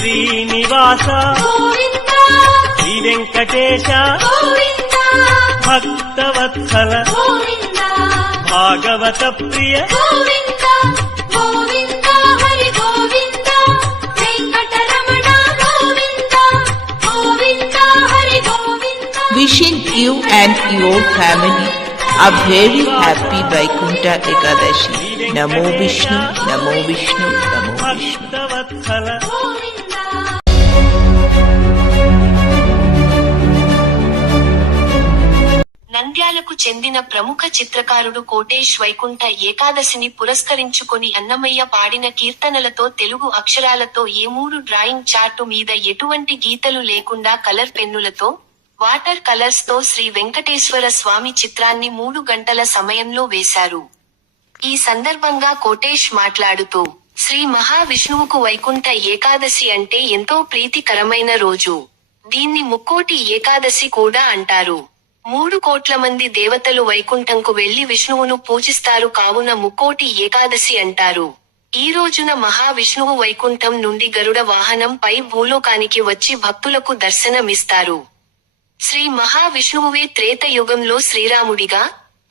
Srinivasa Shri Venkatesha Bhaktavatsala Bhagavata Priya Wishing you and your family a very happy Vaikunta Ekadashi. Namo Vishnu, Namo Vishnu, Namo Vishnu. నంద్యాలకు చెందిన ప్రముఖ చిత్రకారుడు కోటేష్ వైకుంఠ ఏకాదశిని పురస్కరించుకొని అన్నమయ్య పాడిన కీర్తనలతో తెలుగు అక్షరాలతో ఏ3 డ్రాయింగ్ చార్టు మీద ఎటువంటి గీతలు లేకుండా కలర్ పెన్నులతో వాటర్ కలర్స్ తో శ్రీ వెంకటేశ్వర స్వామి చిత్రాన్ని 3 గంటల సమయంలో వేశారు. ఈ సందర్భంగా కోటేష్ మాట్లాడుతూ, శ్రీ మహావిష్ణువుకు వైకుంఠ ఏకాదశి అంటే ఎంతో ప్రీతికరమైన రోజు. దీన్ని ముక్కోటి ఏకాదశి కూడా అంటారు. 3 కోట్ల మంది దేవతలు వైకుంఠంకు వెళ్లి విష్ణువును పూజిస్తారు కావున ముక్కోటి ఏకాదశి అంటారు. ఈ రోజున మహావిష్ణువు వైకుంఠం నుండి గరుడ వాహనం పై భూలోకానికి వచ్చి భక్తులకు దర్శనమిస్తారు. శ్రీ మహావిష్ణువువే త్రేత యుగంలో శ్రీరాముడిగా,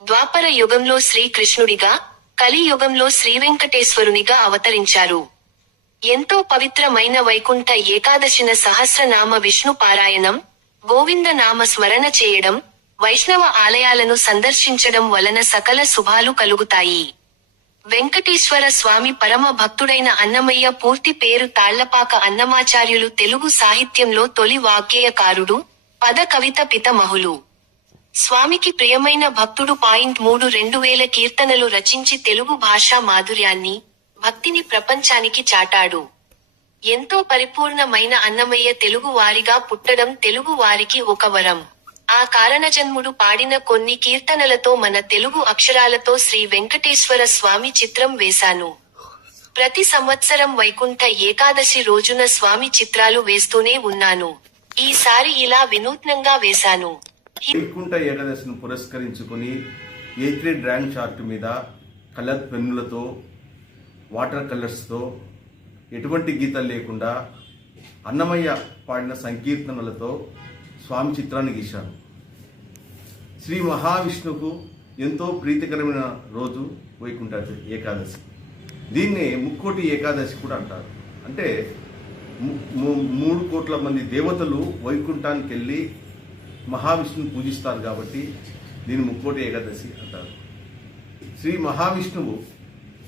ద్వాపర యుగంలో శ్రీకృష్ణుడిగా, కలి యుగంలో శ్రీవెంకటేశ్వరునిగా అవతరించారు. ఎంతో పవిత్రమైన వైకుంఠ ఏకాదశిన సహస్రనామ విష్ణు పారాయణం, గోవింద నామ స్మరణ చేయడం, వైష్ణవ ఆలయాలను సందర్శించడం వలన సకల శుభాలు కలుగుతాయి. వెంకటేశ్వర స్వామి పరమ భక్తుడైన అన్నమయ్య పూర్తి పేరు తాళ్లపాక అన్నమాచార్యులు. తెలుగు సాహిత్యంలో తొలి వాగ్గేయకారుడు, పద కవిత పితామహులు. స్వామికి ప్రియమైన భక్తుడు. 3 2000 కీర్తనలు రచించి తెలుగు భాషా మాధుర్యాన్ని, భక్తిని ప్రపంచానికి చాటాడు. ఎంతో పరిపూర్ణమైన అన్నమయ్య తెలుగు వారిగా పుట్టడం తెలుగు వారికి ఒక వరం. ఆ కారణజన్ముడు పాడిన కొన్ని కీర్తనలతో మన తెలుగు అక్షరాలతో శ్రీ వెంకటేశ్వర స్వామి చిత్రం వేశాను. ప్రతి సంవత్సరం వైకుంఠ ఏకాదశి రోజున స్వామి చిత్రాలు వేస్తూనే ఉన్నాను. ఈసారి ఇలా వినూత్నంగా వేశాను. వైకుంఠ ఏకాదశిని పురస్కరించుకుని A3 డ్రాయింగ్ చార్ట్ మీద కలర్ పెన్నులతో, వాటర్ కలర్స్తో, ఎటువంటి గీతలు లేకుండా అన్నమయ్య పాడిన సంకీర్తనలతో స్వామి చిత్రాన్ని గీశాను. శ్రీ మహావిష్ణువుకు ఎంతో ప్రీతికరమైన రోజు వైకుంఠ ఏకాదశి. దీన్నే ముక్కోటి ఏకాదశి కూడా అంటారు. అంటే 3 కోట్ల మంది దేవతలు వైకుంఠానికి వెళ్ళి మహావిష్ణువుని పూజిస్తారు కాబట్టి దీన్ని ముక్కోటి ఏకాదశి అంటారు. శ్రీ మహావిష్ణువు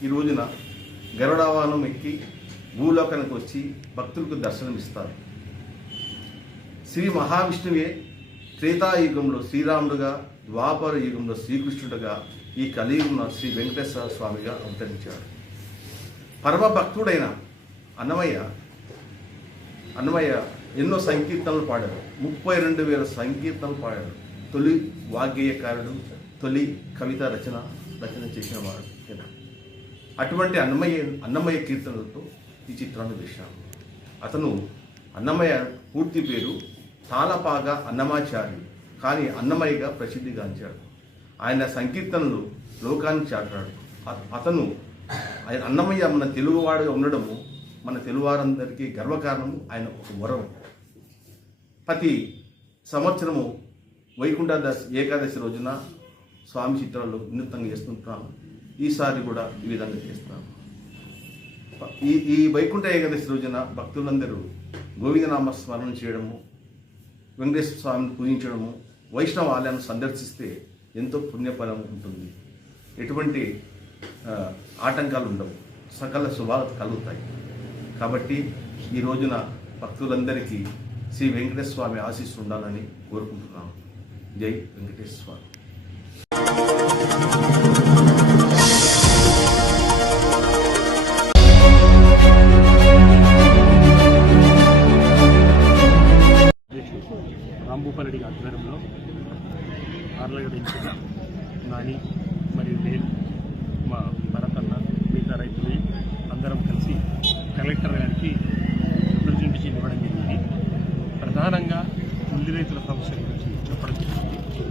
ఈ రోజున గరుడవాహనం ఎక్కి భూలోకానికి వచ్చి భక్తులకు దర్శనమిస్తారు. శ్రీ మహావిష్ణువే త్రేతాయుగంలో శ్రీరాముడుగా, ద్వాపర యుగంలో శ్రీకృష్ణుడుగా, ఈ కలియుగంలో శ్రీ వెంకటేశ్వర స్వామిగా అవతరించాడు. పరమ భక్తుడైన అన్నమయ్య ఎన్నో సంకీర్తనలు పాడారు. 32,000 సంకీర్తనలు పాడారు. తొలి వాగ్గేయకారుడు, తొలి కవిత రచన చేసిన వాడు. అటువంటి అన్నమయ్య కీర్తనలతో ఈ చిత్రాన్ని వేశాను. అతను అన్నమయ్య పూర్తి పేరు తాళపాక అన్నమాచార్యులు, కానీ అన్నమయ్యగా ప్రసిద్ధిగాంచాడు. ఆయన సంకీర్తనలు లోకానికి చాటాడు. అతను అన్నమయ్య మన తెలుగువాడుగా ఉండడము మన తెలుగువారందరికీ గర్వకారణము. ఆయన ఒక వరం. ప్రతి సంవత్సరము వైకుంఠ ఏకాదశి రోజున స్వామి చిత్రాలు వినూత్నంగా చేస్తుంటాము. ఈసారి కూడా ఈ విధంగా చేస్తాము. ఈ వైకుంఠ ఏకాదశి రోజున భక్తులందరూ గోవిందనామ స్మరణ చేయడము, వెంకటేశ్వర స్వామిని పూజించడము, వైష్ణవ ఆలయాన్ని సందర్శిస్తే ఎంతో పుణ్యఫలం ఉంటుంది. ఎటువంటి ఆటంకాలు ఉండవు, సకల శుభాలు కలుగుతాయి. కాబట్టి ఈ రోజున భక్తులందరికీ శ్రీ వెంకటేశ్వర స్వామి ఆశీస్సు ఉండాలని కోరుకుంటున్నాను. జై వెంకటేశ్వర స్వామి. రాంభూపాలరెడ్డి ఆధ్వర్యంలో ఆర్లగడ్డ నాని మరియు నేను, మా భరతన్న, మిగతా రైతులు అందరం కలిసి కలెక్టర్ గారికి రిప్రజెంటేషన్ ఇవ్వడం జరిగింది. ప్రధానంగా ఉల్లి రైతుల సమస్య గురించి చెప్పడం జరిగింది.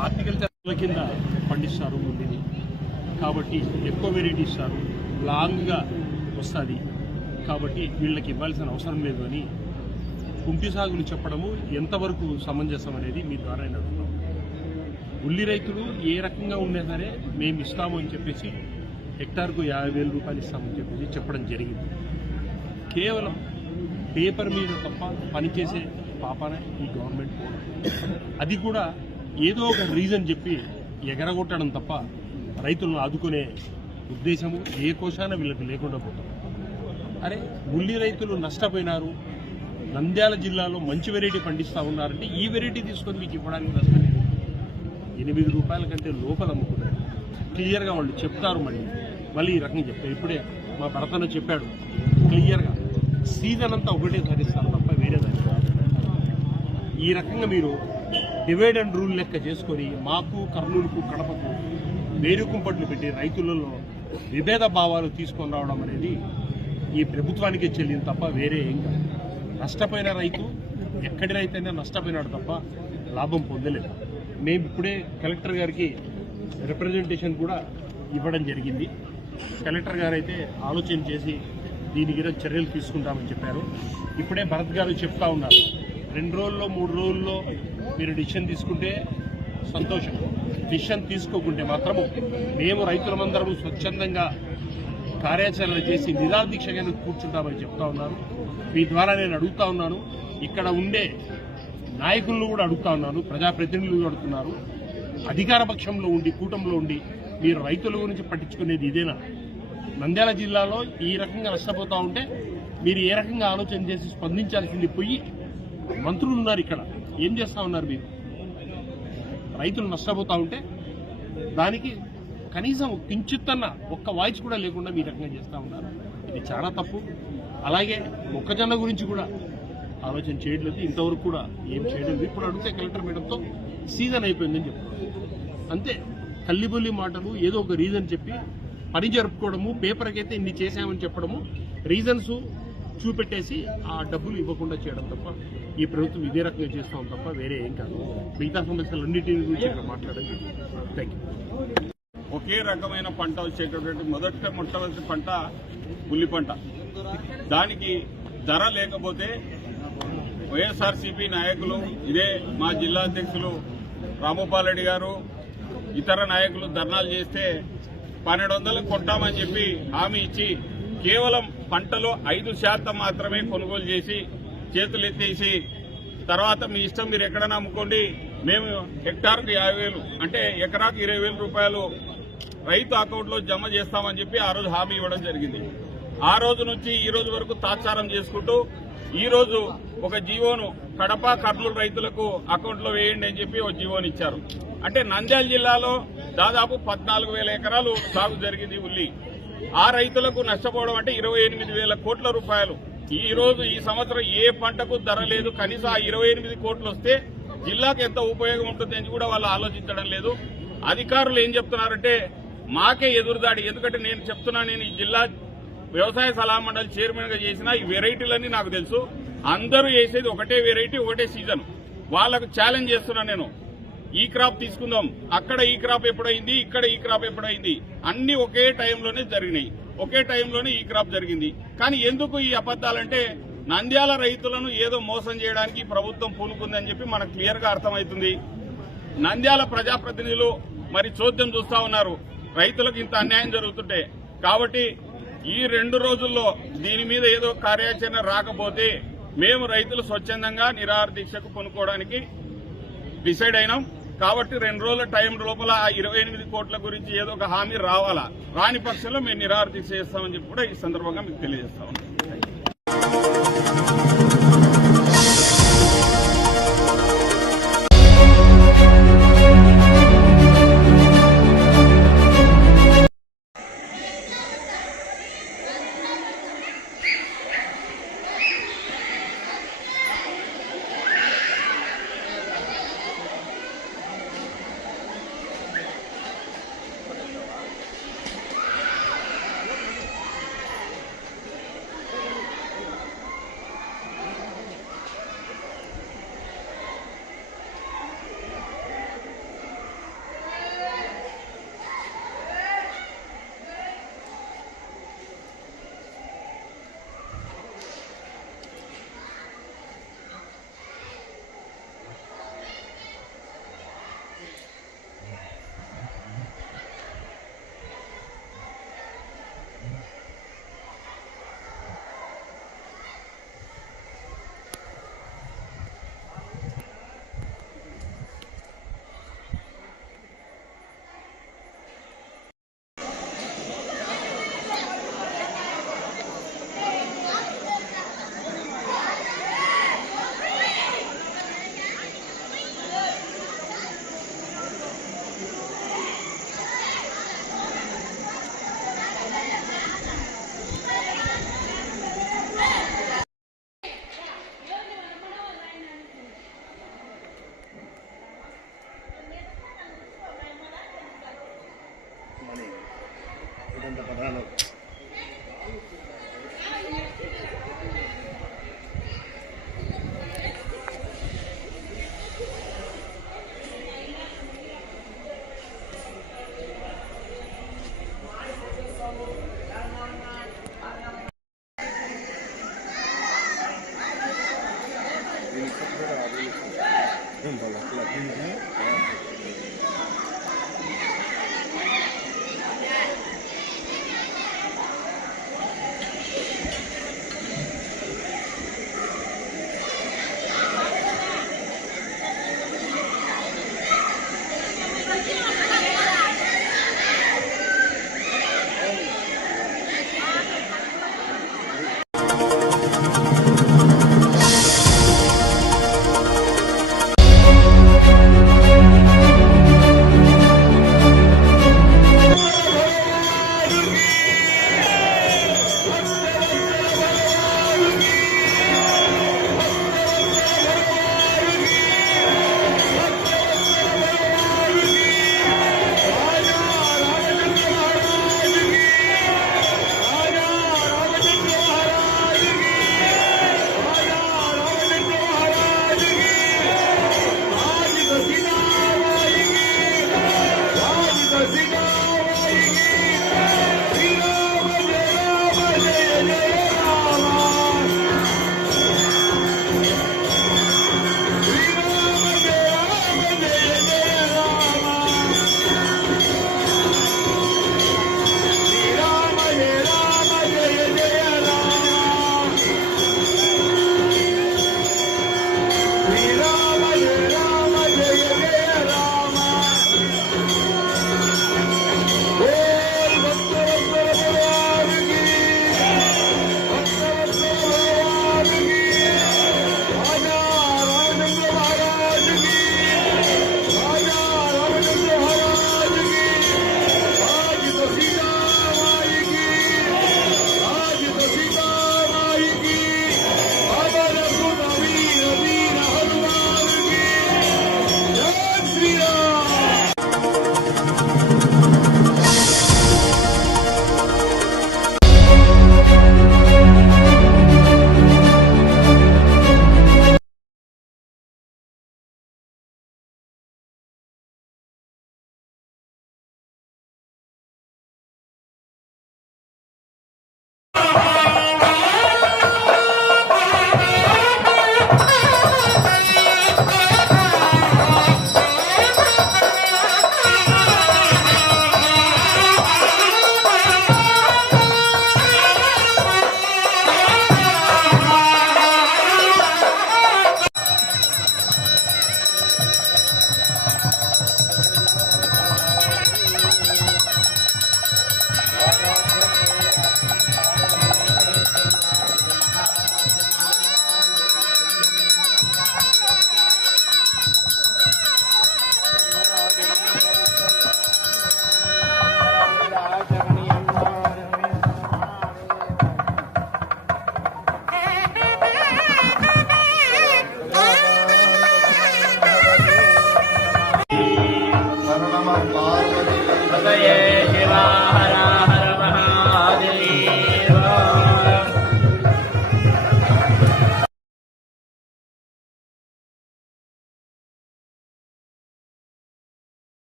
హార్టికల్చర్ కింద పండిస్తారు ఉల్లిని, కాబట్టి ఎక్కువ వెరైటీ ఇస్తారు, లాంగ్గా వస్తుంది. కాబట్టి వీళ్ళకి ఇవ్వాల్సిన అవసరం లేదు అని కుంటి సాగులు చెప్పడము ఎంతవరకు సమంజసం అనేది మీ ద్వారా అడుగుతాం. ఉల్లి రైతులు ఏ రకంగా ఉన్నా సరే మేము ఇస్తాము అని చెప్పేసి హెక్టార్కు 50,000 రూపాయలు ఇస్తామని చెప్పేసి చెప్పడం జరిగింది. కేవలం పేపర్ మీద తప్ప పనిచేసే పాపాన ఈ గవర్నమెంట్ అది కూడా ఏదో ఒక రీజన్ చెప్పి ఎగరగొట్టడం తప్ప రైతులను ఆదుకునే ఉద్దేశము ఏ కోశాన వీళ్ళకి లేకుండా పోతాం. అరే ఉల్లి రైతులు నష్టపోయినారు, నంద్యాల జిల్లాలో మంచి వెరైటీ పండిస్తూ ఉన్నారంటే ఈ వెరైటీ తీసుకొని మీకు ఇవ్వడానికి నష్టం లేదు. 8 రూపాయల కంటే లోపల అమ్ముకున్నారు. క్లియర్గా వాళ్ళు చెప్తారు. మళ్ళీ ఈ రకంగా చెప్తారు. ఇప్పుడే మా భరతన్న చెప్పాడు క్లియర్గా, సీజన్ అంతా ఒకటే ధరిస్తారు తప్ప వేరే దాన్ని కాదు. ఈ రకంగా మీరు డివైడ్ అండ్ రూల్ లెక్క చేసుకొని మాకు కర్నూలుకు కడపకు వేరుకుంపట్లు పెట్టి రైతులలో విభేద భావాలు తీసుకొని రావడం అనేది ఈ ప్రభుత్వానికే చెల్లింది తప్ప వేరే ఏం కాదు. నష్టపోయిన రైతు ఎక్కడి రైతు అయినా నష్టపోయినాడు తప్ప లాభం పొందలేదు. మేము ఇప్పుడే కలెక్టర్ గారికి రిప్రజెంటేషన్ కూడా ఇవ్వడం జరిగింది. కలెక్టర్ గారు అయితే ఆలోచన చేసి దీని మీద చర్యలు తీసుకుంటామని చెప్పారు. ఇప్పుడే భరత్ గారు చెప్తా ఉన్నారు, 2 రోజుల్లో 3 రోజుల్లో మీరు డిసిషన్ తీసుకుంటే సంతోషం, డిసిషన్ తీసుకోకుంటే మాత్రము మేము రైతులమందరము స్వచ్ఛందంగా కార్యాచరణ చేసి నిరాదీక్షగా కూర్చుంటామని చెప్తా ఉన్నారు. మీ ద్వారా నేను అడుగుతా ఉన్నాను, ఇక్కడ ఉండే నాయకులను కూడా అడుగుతా ఉన్నాను, ప్రజాప్రతినిధులు అడుగుతున్నారు. అధికార పక్షంలో ఉండి కూటమిలో ఉండి మీరు రైతుల గురించి పట్టించుకునేది ఇదేనా? నంద్యాల జిల్లాలో ఈ రకంగా నష్టపోతూ ఉంటే మీరు ఏ రకంగా ఆలోచన చేసి స్పందించాల్సింది పోయి మంత్రులు ఉన్నారు ఇక్కడ, ఏం చేస్తూ ఉన్నారు మీరు? రైతులు నష్టపోతూ ఉంటే దానికి కనీసం కించిత్తన్న ఒక్క వాయిస్ కూడా లేకుండా మీ రకంగా చేస్తూ ఉన్నారు. ఇది చాలా తప్పు. అలాగే మొక్కజొన్న గురించి కూడా ఆలోచన చేయట్లేదు, ఇంతవరకు కూడా ఏం చేయలేదు. ఇప్పుడు అడిగితే కలెక్టర్ మేడంతో సీజన్ అయిపోయిందని చెప్తున్నారు. అంతే, కల్లిబొల్లి మాటలు, ఏదో ఒక రీజన్ చెప్పి పని జరుపుకోవడము, పేపర్కి అయితే ఇన్ని చేశామని చెప్పడము, రీజన్స్ చూపెట్టేసి ఆ డబ్బులు ఇవ్వకుండా చేయడం తప్ప ఈ ప్రభుత్వం ఇదే రకంగా చేస్తాం తప్ప వేరే ఏం కాదు. మిగతా సమస్యలన్నింటి గురించి ఇక్కడ మాట్లాడడం జరిగింది. Thank you. ఒకే రకమైన పంట వచ్చేటటువంటి మొట్టమొదటి పంట ఉల్లి పంట. దానికి ధర లేకపోతే వైఎస్ఆర్సీపీ నాయకులు, ఇదే మా జిల్లా అధ్యక్షులు రామోపాల్ రెడ్డి గారు, ఇతర నాయకులు ధర్నాలు చేస్తే 1200 కొంటామని చెప్పి హామీ ఇచ్చి కేవలం పంటలో 5% మాత్రమే కొనుగోలు చేసి చేతులెత్తేసి తర్వాత మీ ఇష్టం, మీరు ఎక్కడైనా అమ్ముకోండి, మేము హెక్టార్కు 50,000 అంటే ఎకరాకు 20,000 రూపాయలు రైతు అకౌంట్లో జమ చేస్తామని చెప్పి ఆ రోజు హామీ ఇవ్వడం జరిగింది. ఆ రోజు నుంచి ఈ రోజు వరకు తాత్సారం చేసుకుంటూ ఈ రోజు ఒక జీవోను కడప కర్నూలు రైతులకు అకౌంట్లో వేయండి అని చెప్పి ఒక జీవోని ఇచ్చారు. అంటే నంద్యాల జిల్లాలో దాదాపు 14,000 ఎకరాలు సాగు జరిగింది ఉల్లి. ఆ రైతులకు నష్టపోవడం అంటే 28,000 కోట్ల రూపాయలు. ఈ రోజు ఈ సంవత్సరం ఏ పంటకు ధర లేదు. కనీసం ఆ 28 కోట్లు వస్తే జిల్లాకు ఎంత ఉపయోగం ఉంటుందని కూడా వాళ్ళు ఆలోచించడం లేదు. అధికారులు ఏం చెప్తున్నారంటే మాకే ఎదురుదాడి. ఎందుకంటే నేను చెప్తున్నా, నేను ఈ జిల్లా వ్యవసాయ సలహా మండలి చైర్మన్ గా చేసిన ఈ వెరైటీలన్నీ నాకు తెలుసు. అందరూ వేసేది ఒకటే వెరైటీ, ఒకటే సీజన్. వాళ్లకు ఛాలెంజ్ చేస్తున్నా నేను, ఈ క్రాప్ తీసుకుందాం, అక్కడ ఈ క్రాప్ ఎప్పుడైంది, ఇక్కడ ఈ క్రాప్ ఎప్పుడైంది, అన్ని ఒకే టైంలోనే జరిగినాయి, ఒకే టైంలోనే ఈ క్రాప్ జరిగింది. కానీ ఎందుకు ఈ అబద్దాలంటే నంద్యాల రైతులను ఏదో మోసం చేయడానికి ప్రభుత్వం పూనుకుందని చెప్పి మనకు క్లియర్ గా అర్థమవుతుంది. నంద్యాల ప్రజాప్రతినిధులు మరి చోద్యం చూస్తా ఉన్నారు రైతులకు ఇంత అన్యాయం జరుగుతుంటే. కాబట్టి ఈ 2 రోజుల్లో దీని మీద ఏదో కార్యాచరణ రాకపోతే మేము రైతులు స్వచ్ఛందంగా నిరాహార దీక్షకు కొనుక్కోవడానికి డిసైడ్ అయినాం. కాబట్టి 2 రోజుల టైం లోపల ఆ 28 కోట్ల గురించి ఏదో ఒక హామీ రావాలా. రాని పక్షంలో మేము నిరాహార దీక్ష చేస్తామని చెప్పి కూడా ఈ సందర్భంగా మీకు తెలియజేస్తా ఉన్నాం.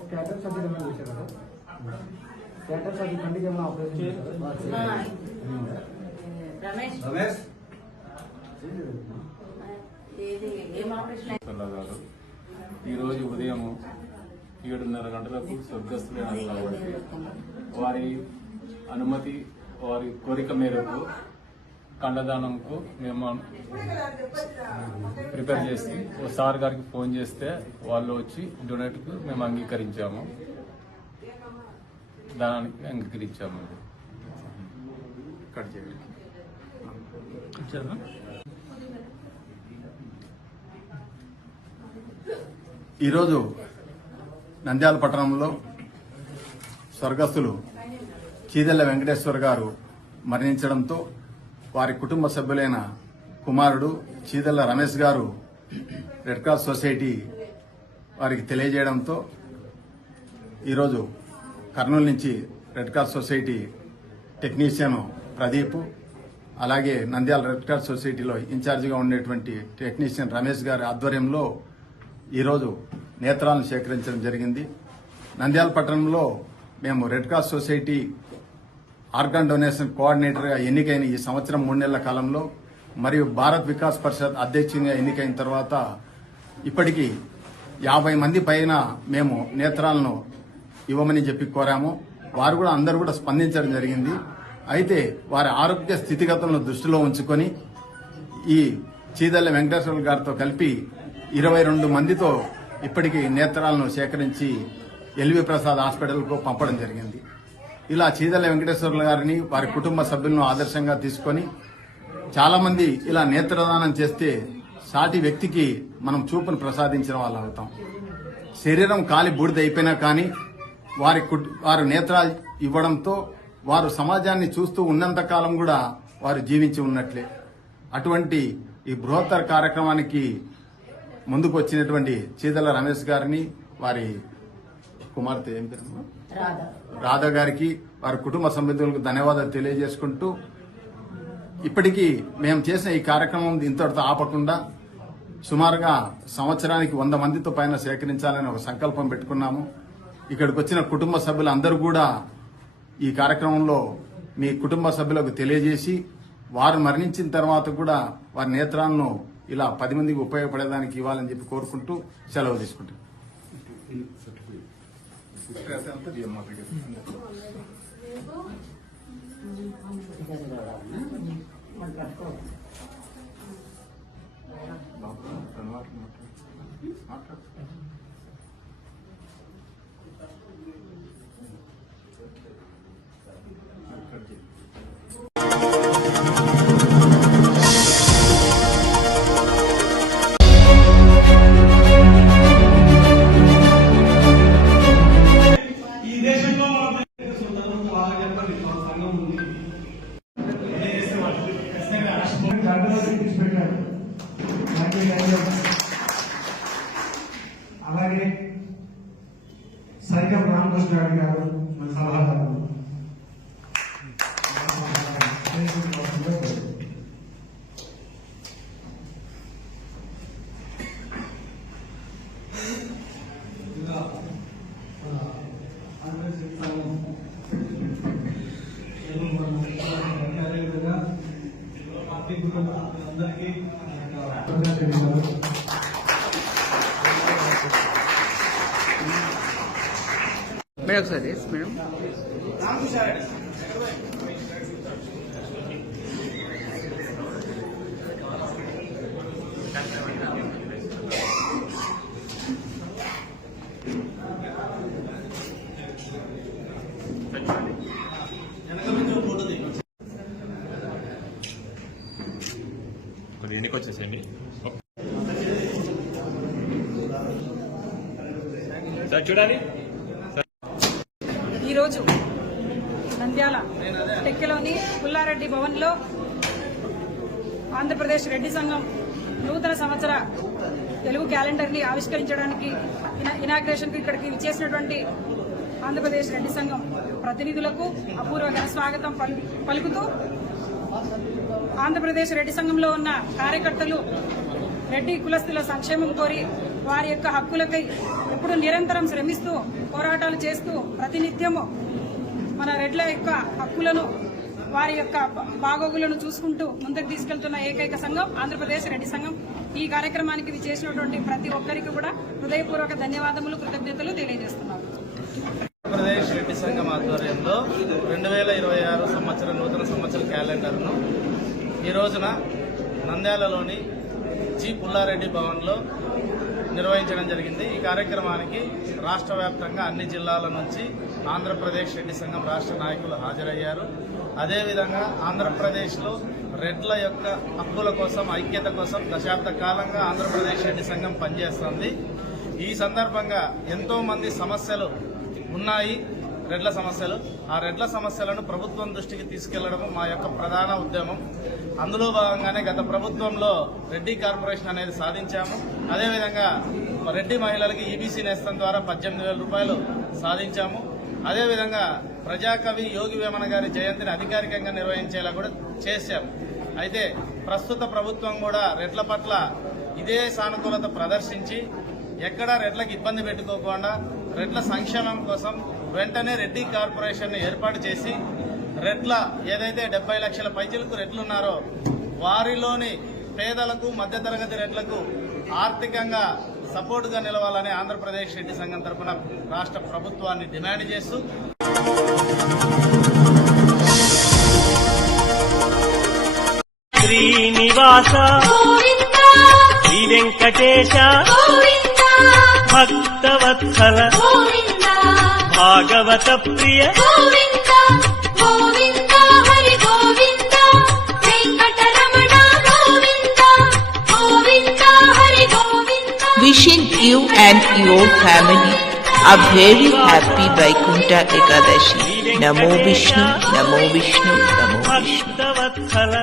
స్కాటర్ సర్జరీ ఏమైనా చేశారా? స్కాటర్ సర్జరీ కంటికి ఏమైనా ఆపరేషన్ చేశారా? రమేష్ గారు ఈరోజు ఉదయం 7:30 గంటలకు స్వర్గస్థులైన కాబట్టి వారి అనుమతి, వారి కోరిక మేరకు కండదానంకు మేము ప్రిపేర్ చేసి సార్ గారికి ఫోన్ చేస్తే వాళ్ళు వచ్చి డొనేట్కు మేము అంగీకరించాము. దానికి అంగీకరించాము. కట్ చేయండి. ఈరోజు నంద్యాల పట్టణంలో స్వర్గస్థులు చీదెళ్ల వెంకటేశ్వర గారు మరణించడంతో వారి కుటుంబ సభ్యులైన కుమారుడు చీదెళ్ల రమేష్ గారు రెడ్ క్రాస్ సొసైటీ వారికి తెలియజేయడంతో ఈరోజు కర్నూలు నుంచి red cross society technician Pradeep, అలాగే నంద్యాల రెడ్ క్రాస్ సొసైటీలో ఇన్ఛార్జిగా ఉండేటువంటి టెక్నీషియన్ రమేష్ గారి ఆధ్వర్యంలో ఈరోజు నేత్రాలను సేకరించడం జరిగింది. నంద్యాల పట్టణంలో మేము red cross society organ donation కోఆర్డినేటర్గా ఎన్నికైన ఈ సంవత్సరం 3 నెలల కాలంలో మరియు భారత్ వికాస్ పరిషత్ అధ్యక్షునిగా ఎన్నికైన తర్వాత ఇప్పటికీ 50 మంది పైన మేము నేత్రాలను ఇవ్వమని చెప్పి కోరాము. వారు కూడా అందరూ కూడా స్పందించడం జరిగింది. అయితే వారి ఆరోగ్య స్థితిగతులను దృష్టిలో ఉంచుకొని ఈ చీదెళ్ల వెంకటేశ్వర గారితో కలిపి 22 మందితో ఇప్పటికీ నేత్రాలను సేకరించి ఎల్వి ప్రసాద్ హాస్పిటల్కు పంపడం జరిగింది. ఇలా చీదెళ్ల వెంకటేశ్వర్ల గారిని వారి కుటుంబ సభ్యులను ఆదర్శంగా తీసుకొని చాలా మంది ఇలా నేత్రదానం చేస్తే సాటి వ్యక్తికి మనం చూపును ప్రసాదించిన వాళ్ళు అవుతాం. శరీరం కాలి బూడిద అయిపోయినా కానీ వారు నేత్రాలు ఇవ్వడంతో వారు సమాజాన్ని చూస్తూ ఉన్నంత కాలం కూడా వారు జీవించి ఉన్నట్లే. అటువంటి ఈ బృహత్తర కార్యక్రమానికి ముందుకు వచ్చినటువంటి చీదెళ్ల రమేష్ గారిని, వారి కుమార్తె ఏం పేరు రాధా గారికి, వారి కుటుంబ సభ్యులకు ధన్యవాదాలు తెలియజేసుకుంటూ ఇప్పటికీ మేము చేసిన ఈ కార్యక్రమం ఇంతటితో ఆపకుండా సుమారుగా సంవత్సరానికి 100 మందితో పైన సేకరించాలని ఒక సంకల్పం పెట్టుకున్నాము. ఇక్కడికి వచ్చిన కుటుంబ సభ్యులందరూ కూడా ఈ కార్యక్రమంలో మీ కుటుంబ సభ్యులకు తెలియజేసి వారు మరణించిన తర్వాత కూడా వారి నేత్రాలను ఇలా 10 మందికి ఉపయోగపడేదానికి ఇవ్వాలని చెప్పి కోరుకుంటూ సెలవు తీసుకుంటాం. అలాగే సైకం రామకృష్ణ గారు మన సలహాదారు. అందరికీ మేడం ఒకసారి మేడం ఎన్నికి వచ్చేసేయండి సార్. చూడండి ఈరోజు నంద్యాల టెక్కెలోని పుల్లారెడ్డి భవన్లో ఆంధ్రప్రదేశ్ రెడ్డి సంఘం నూతన సంవత్సర తెలుగు క్యాలెండర్ ని ఆవిష్కరించడానికి ఇనాగ్రేషన్ కు ఇక్కడికి విచ్చేసినటువంటి ఆంధ్రప్రదేశ్ రెడ్డి సంఘం ప్రతినిధులకు అపూర్వ ఘన స్వాగతం పలుకుతూ ఆంధ్రప్రదేశ్ రెడ్డి సంఘంలో ఉన్న కార్యకర్తలు రెడ్డి కులస్తుల సంక్షేమం కోరి వారి యొక్క హక్కులకై ఎప్పుడు నిరంతరం శ్రమిస్తూ పోరాటాలు చేస్తూ ప్రతినిత్యము మన రెడ్ల యొక్క హక్కులను వారి యొక్క బాగోగులను చూసుకుంటూ ముందుకు తీసుకెళ్తున్న ఏకైక సంఘం ఆంధ్రప్రదేశ్ రెడ్డి సంఘం. ఈ కార్యక్రమానికి విచ్చేసినటువంటి ప్రతి ఒక్కరికి కూడా హృదయపూర్వక ధన్యవాదములు, కృతజ్ఞతలు తెలియజేస్తున్నాను. ఆంధ్రప్రదేశ్ రెడ్డి సంఘం ఆధ్వర్యంలో 2026 సంవత్సరం నూతన సంవత్సర క్యాలెండర్ను ఈ రోజున నంద్యాలలోని జి పుల్లారెడ్డి భవన్లో నిర్వహించడం జరిగింది. ఈ కార్యక్రమానికి రాష్ట్ర వ్యాప్తంగా అన్ని జిల్లాల నుంచి ఆంధ్రప్రదేశ్ రెడ్డి సంఘం రాష్ట్ర నాయకులు హాజరయ్యారు. అదేవిధంగా ఆంధ్రప్రదేశ్లో రెడ్ల యొక్క హక్కుల కోసం, ఐక్యత కోసం దశాబ్ద కాలంగా ఆంధ్రప్రదేశ్ రెడ్డి సంఘం పనిచేస్తుంది. ఈ సందర్భంగా ఎంతో మంది సమస్యలు ఉన్నాయి, రెడ్ల సమస్యలు. ఆ రెడ్ల సమస్యలను ప్రభుత్వం దృష్టికి తీసుకెళ్లడం మా యొక్క ప్రధాన ఉద్యమం. అందులో భాగంగానే గత ప్రభుత్వంలో రెడ్డి కార్పొరేషన్ అనేది సాధించాము. అదేవిధంగా రెడ్డి మహిళలకి ఈబీసీ నేస్తం ద్వారా 18,000 రూపాయలు సాధించాము. అదేవిధంగా ప్రజాకవి యోగి వేమన గారి జయంతిని అధికారికంగా నిర్వహించేలా కూడా చేశాము. అయితే ప్రస్తుత ప్రభుత్వం కూడా రెడ్ల పట్ల ఇదే సానుకూలత ప్రదర్శించి ఎక్కడా రెడ్లకు ఇబ్బంది పెట్టుకోకుండా రెడ్ల సంక్షేమం కోసం వెంటనే రెడ్డి కార్పొరేషన్ ఏర్పాటు చేసి రెడ్ల ఏదైతే 70 లక్షల పైచిలకు రెడ్లున్నారో వారిలోని పేదలకు, మధ్యతరగతి రెడ్లకు ఆర్థికంగా సపోర్టుగా నిలవాలని ఆంధ్రప్రదేశ్ రెడ్డి సంఘం తరఫున రాష్ట్ర ప్రభుత్వాన్ని డిమాండ్ చేస్తూ శ్రీనివాస శ్రీ వెంకటేశ భక్తవత్సల భాగవత ప్రియ Wishing you and your family a very happy Vaikunta Ekadashi. Namo Vishnu, Namo Vishnu, Namo Vishnu. Bhaktavatsala